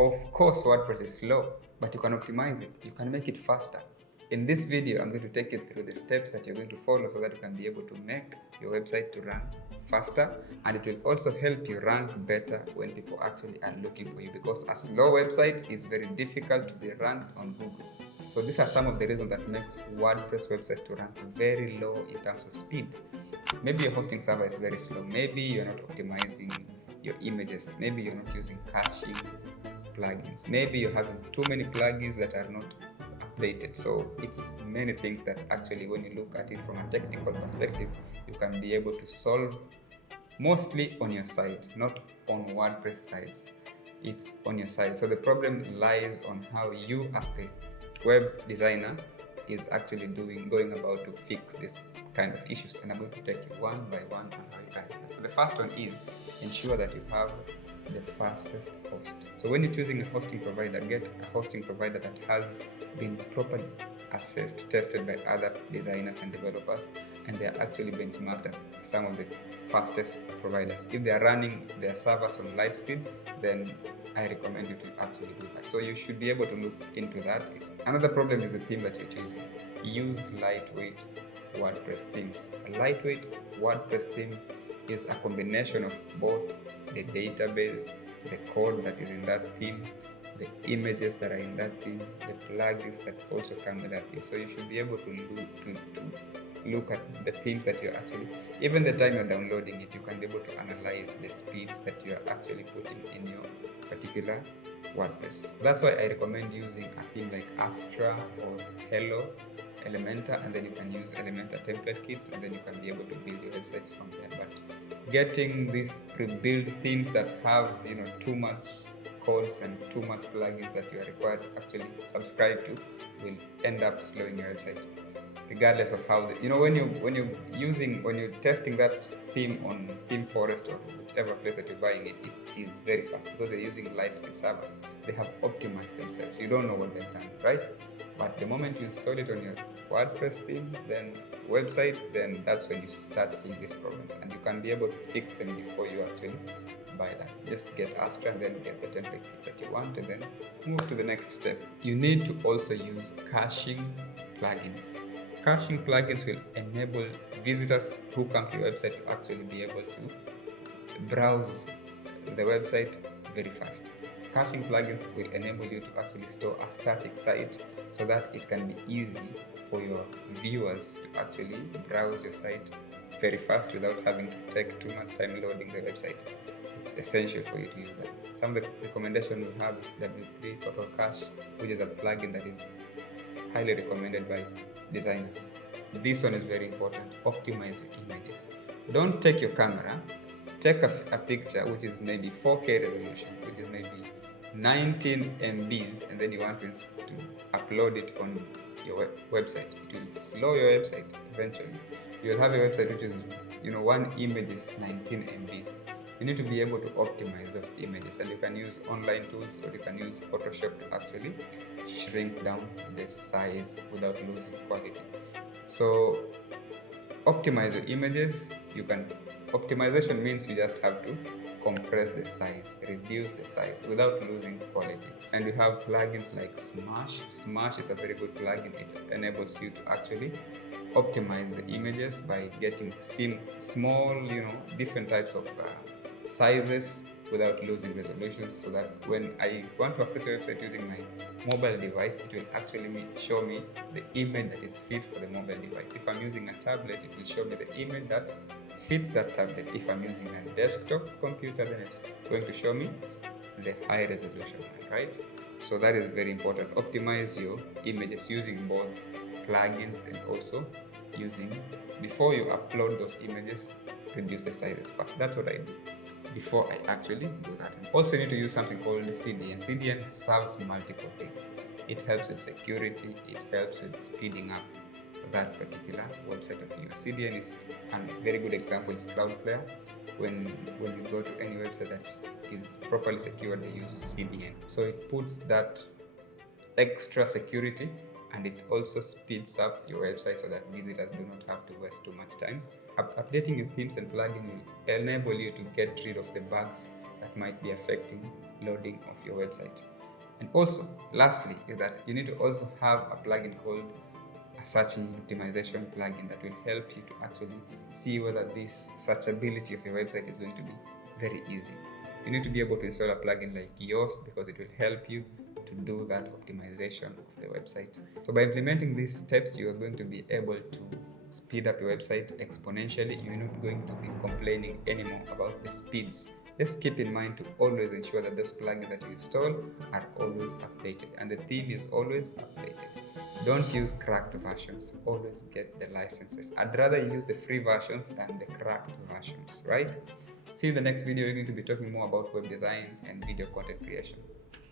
Of course, WordPress is slow, but you can optimize it. You can make it faster. In this video, I'm going to take you through the steps that you're going to follow so that you can be able to make your website to run faster, and it will also help you rank better when people actually are looking for you, because a slow website is very difficult to be ranked on Google. So these are some of the reasons that makes WordPress websites to rank very low in terms of speed. Maybe your hosting server is very slow. Maybe you're not optimizing your images. Maybe you're not using caching plugins. Maybe you're having too many plugins that are not updated. So it's many things that actually, when you look at it from a technical perspective, you can be able to solve mostly on your site, not on WordPress sites. It's on your site. So the problem lies on how you, as the web designer, is actually going about to fix this kind of issues, and I'm going to take you one by one and how you can do that. So the first one is ensure that you have the fastest host. So when you're choosing a hosting provider, get a hosting provider that has been properly assessed, tested by other designers and developers, and they are actually benchmarked as some of the fastest providers. If they are running their servers on light speed, then I recommend you to actually do that. So you should be able to look into that. Another problem is the theme that you're choosing. Use lightweight WordPress themes. A lightweight WordPress theme is a combination of both the database, the code that is in that theme, the images that are in that theme, the plugins that also come with that theme. So you should be able to look at the themes that you're actually, even the time you're downloading it, you can be able to analyze the speeds that you're actually putting in your particular WordPress. That's why I recommend using a theme like Astra or Hello, Elementor, and then you can use Elementor template kits, and then you can be able to build your websites from there. But getting these pre-built themes that have too much codes and too much plugins that you are required to actually subscribe to will end up slowing your website, regardless of how when you're testing that theme on Theme Forest or whichever place that you're buying it, it is very fast because they're using light speed servers. They have optimized themselves. You don't know what they've done, right? But the moment you install it on your WordPress theme, then website, then that's when you start seeing these problems, and you can be able to fix them before you actually buy that. Just get Astra, and then get the template kits that you want, and then move to the next step. You need to also use caching plugins. Caching plugins will enable visitors who come to your website to actually be able to browse the website very fast. Caching plugins will enable you to actually store a static site so that it can be easy for your viewers to actually browse your site very fast without having to take too much time loading the website. It's essential for you to use that. Some of the recommendations we have is W3 Total Cache, which is a plugin that is highly recommended by designers. This one is very important. Optimize your images. Don't take your camera, take a picture which is maybe 4K resolution, which is maybe 19 MBs, and then you want to upload it on your website. It will slow your website eventually. You'll have a website which is, one image is 19 MBs. You need to be able to optimize those images, and you can use online tools, or you can use Photoshop to actually shrink down the size without losing quality. So optimize your images. Optimization means you just have to compress the size, reduce the size without losing quality. And we have plugins like Smash. Smash is a very good plugin. It enables you to actually optimize the images by getting small, different types of sizes without losing resolution, so that when I want to access your website using my mobile device, it will actually show me the image that is fit for the mobile device. If I'm using a tablet, it will show me the image that fits that tablet. If I'm using a desktop computer, then it's going to show me the high resolution one, right? So that is very important. Optimize your images using both plugins and also before you upload those images, reduce the sizes first. That's what I do before I actually do that. Also, you need to use something called CDN. CDN serves multiple things. It helps with security. It helps with speeding up that particular website of yours. CDN is a very good example is Cloudflare. When you go to any website that is properly secured, they use CDN. So it puts that extra security, and it also speeds up your website so that visitors do not have to waste too much time. Updating your themes and plugins will enable you to get rid of the bugs that might be affecting loading of your website. And also, lastly, is that you need to also have a plugin called a search engine optimization plugin that will help you to actually see whether this searchability of your website is going to be very easy. You need to be able to install a plugin like Yoast because it will help you to do that optimization of the website. So by implementing these steps, you are going to be able to speed up your website exponentially. You're not going to be complaining anymore about the speeds. Just keep in mind to always ensure that those plugins that you install are always updated and the theme is always updated. Don't use cracked versions. Always get the licenses. I'd rather use the free version than the cracked versions, right? See you in the next video. We're going to be talking more about web design and video content creation.